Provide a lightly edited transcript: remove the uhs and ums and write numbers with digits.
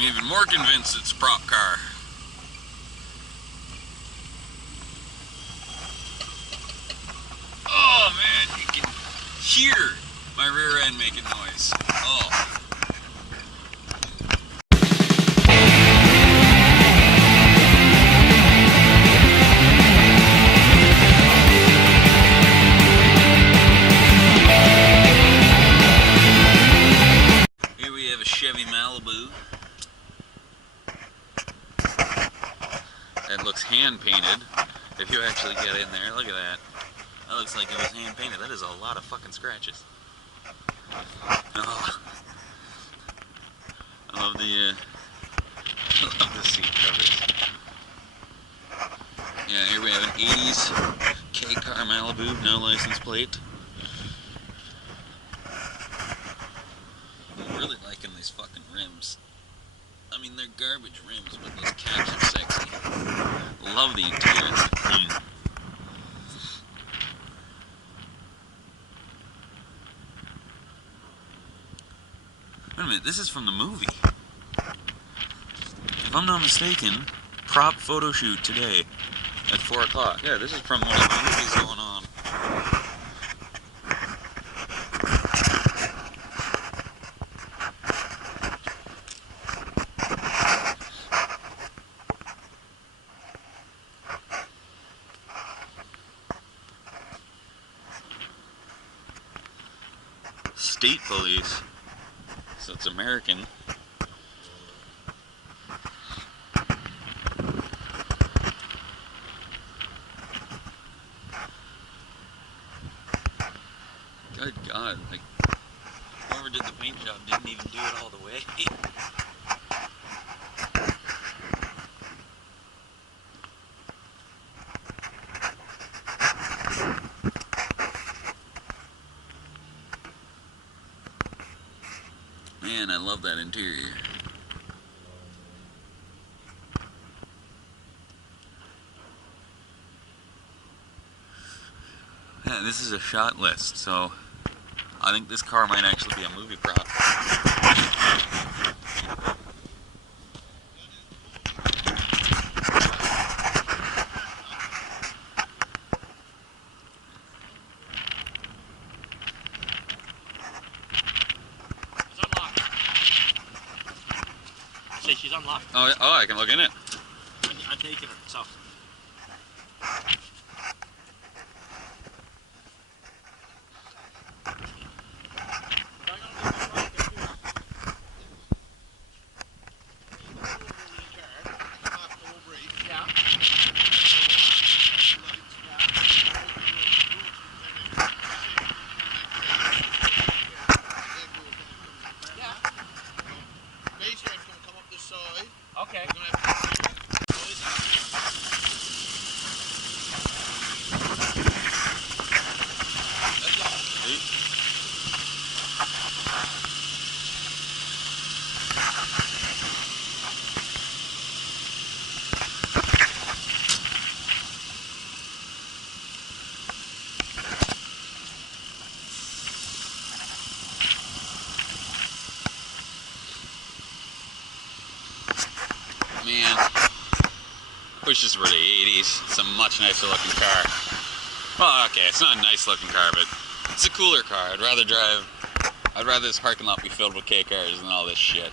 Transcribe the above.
I'm even more convinced it's a prop car. Oh man, you can hear my rear end making noise. Oh. Here we have a Chevy Malibu. It looks hand painted. If you actually get in there, look at that. That looks like it was hand painted. That is a lot of fucking scratches. Oh. I love the seat covers. Yeah, here we have an 80s K car Malibu, no license plate. I'm really liking these fucking rims. I mean, they're garbage rims, but those caps are sexy. Love the interior, it's clean. Wait a minute, this is from the movie. If I'm not mistaken, prop photo shoot today at 4 o'clock. Yeah, this is from one of the movies going on. State police, so it's American. Good God, like, whoever did the paint job didn't even do it all the way. Man, I love that interior. Yeah, this is a shot list, so I think this car might actually be a movie prop. She's unlocked. Oh, I can look in it. I'm taking her, so. Okay. Man, I wish this were the 80s. It's a much nicer looking car. Well, okay, it's not a nice looking car, but it's a cooler car. I'd rather this parking lot be filled with K cars than all this shit.